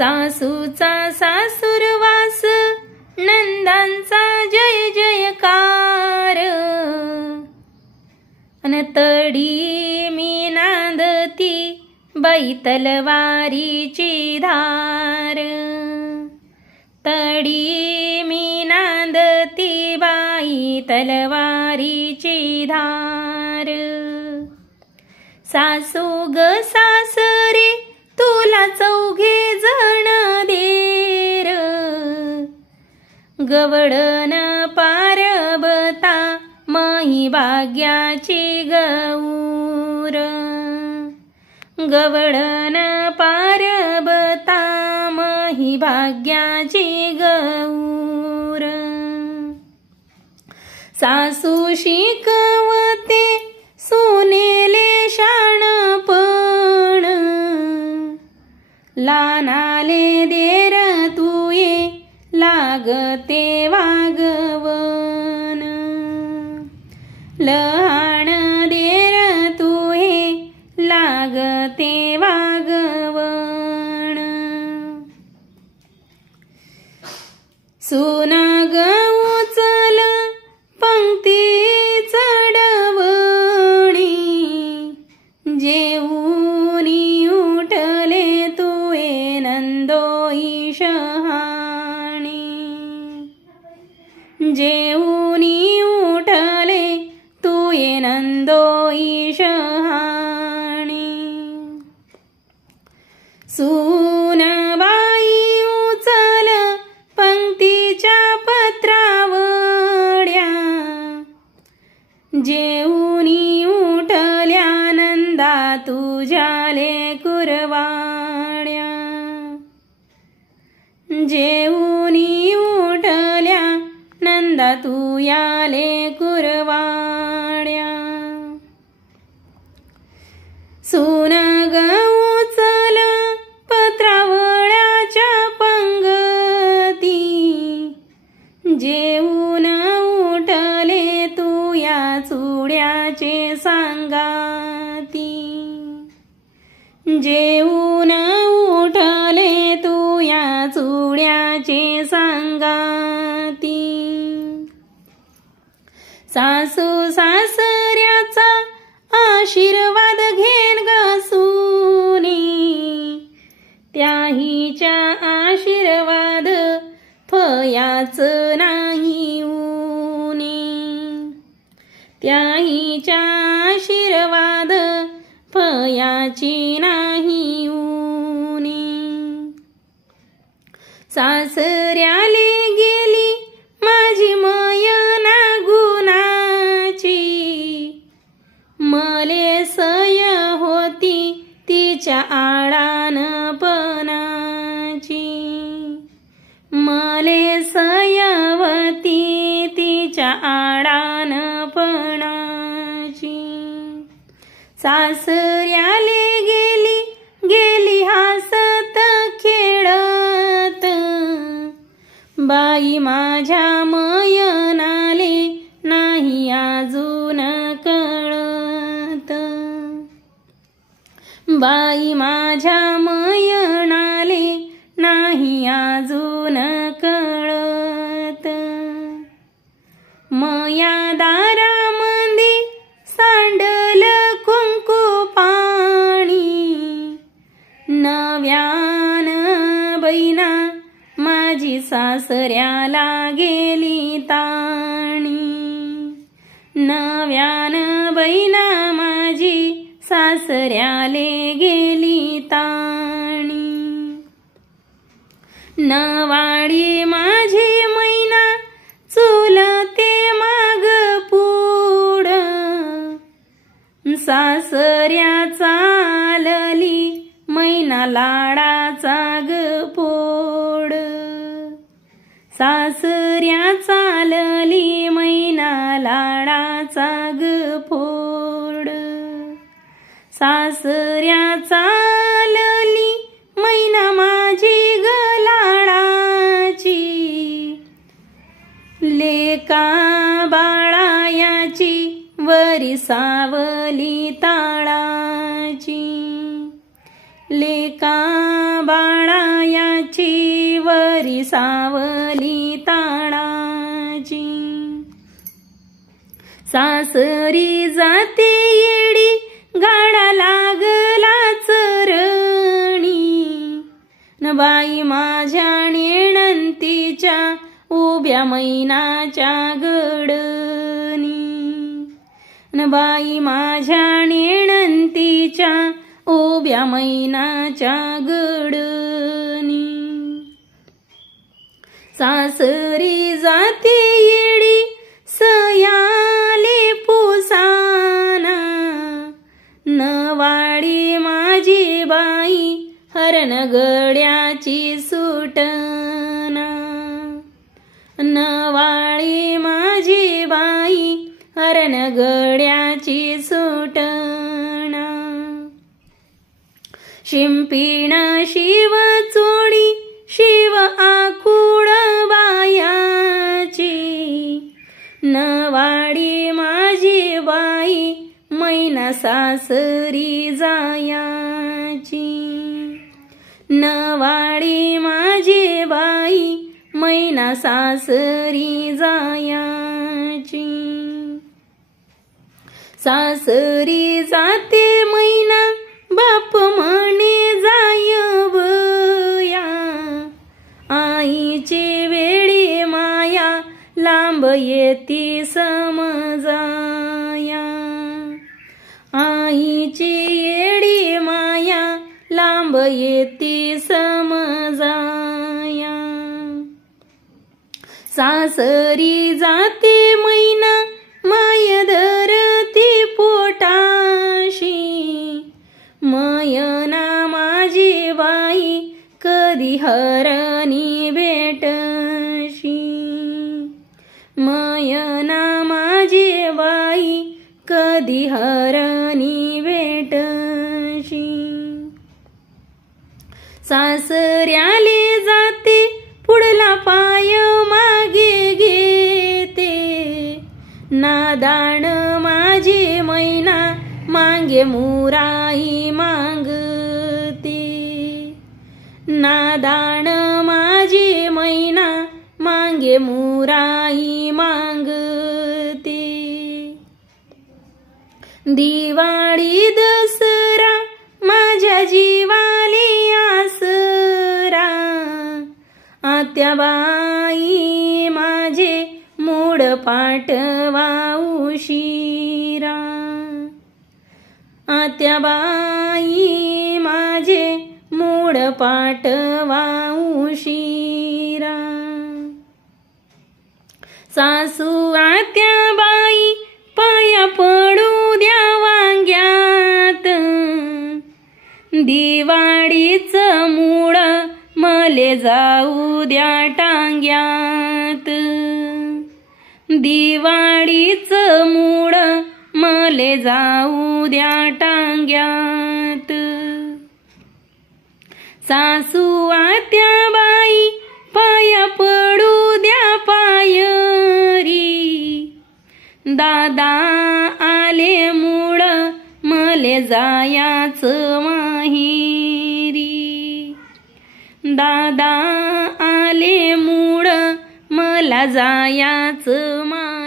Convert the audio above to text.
सासूचा सासूरवास नंदांचा जय जयकार अन तडी मी नांदती बाई तलवारीची धार तडी मी नांदती बाई तलवारीची धार सासू ग सासरे तुला चौघे जण देर गवळण पारबता मही भाग्याची गौर गवळण पारबता मही भाग्याची गौर सासू शिकवते सोनेले शाणपण लानाले देर तुये लागते वागवन लहान देर तुये लागते वागवन सून ग उचल पंक्ती चढवणी जेऊनी उठले तुये नंदोई शहाणी जेऊनी उठले तुये नंदोई शहाणी सूनबाई उचल पंक्तीच्या पत्रावड्या जेऊनी उठल्या नंदा तुझ्याले कुरवाड्या जेऊनी उठल्या नंदा तुयाले कुरवाड्या सून ग उचल पत्रावळ्याच्या पंगती जेऊन उठले तुया चुड्याचे सांगाती जेऊन उठले तुया चुड्याचे सांगाती सासू सासऱ्याचा आशीर्वाद घेन ग सुनी त्याहीच्या आशीर्वाद फयाच नाही उनी त्याहीच्या आशीर्वाद फयाची नाही उनी सासऱ्याले गेली माझी मयना गुणाची मले सय होती तिच्या आडानपणाची मले सयवती तिच्या आडानपणाची सासऱ्याले गेली गेली हसत खेळत बाई माझ्या मयनाले नाही अजून कळत बाई माझ्या मयनाले नाही अजून कळत मया दारामंदी सांडल कुंकू पाणी नव्यान बैना माझी सासऱ्याला गेली ताणी नव्यान बैना माझी सासऱ्याले गेली ताणी नवाडी माझी मैना चुलते माग पुढ सासऱ्या चालली मैना लाडाचा ग पोड सासऱ्या चालली मैना लाडाचा ग फोड सासऱ्या चालली मैना माझी ग लाडाची लेका बाळायाची वरी सावली ताळाची लेका बाळाया वरी सावली ताळाची. सासरी जाते येडी गाडा लागला चरणी, न बाई माझ्या नेणंतीच्या उभ्या मैनाच्या गडनी, न बाई माझ्या नेणंतीच्या उभ्या मैनाच्या गडनी. सासरी जाते येडी सयाले पुसाना, नवाडी माझी बाई हरण गड्याची सुटना, नवाळी माझी बाई हरण गड्याची सुटना. शिंपीण शिव चोळी शिव आकुळ बायाची, नवाडी माझी बाई मैना सासरी जायाची, नवाडी माझी बाई मैना सासरी जायाची. सासरी जाते मैना बाप म्हणे जायवया, आईची वेळी माया लांब येती समजाया, आईची येडी माया लांब येती समजाया. सासरी जाते मैना माय धरती पोटाशी, मयना माझी बाई कधी हरणी भेटशी, मयना माझी बाई कधी हरणी भेटशी. सासऱ्याले जाते पुढला पाय मागे घेते, नादाण माझी मैना मागे मुराई मागते, नादाण माझी मैना मागे मुराई मागते. दिवाळी दसरा माझ्या जीवाली आसरा, आत्याबाई माझे मूड पाठवा उशिरा, आत्याबाई माझे मूड पाठवा उशिरा. सासू आत्याबाई पाया पडू द्या वांग्यात, दिवाळीच मूड मले जाऊ द्या टांग्यात, दिवाळीच मूड मले जाऊ द्या टांग्यात. सासू आत्याबाई पाया पडू द्या पायरी, दादा आले मूड मले जायाच माहेरी, दादा आले मूड मला जायाच माहेरी.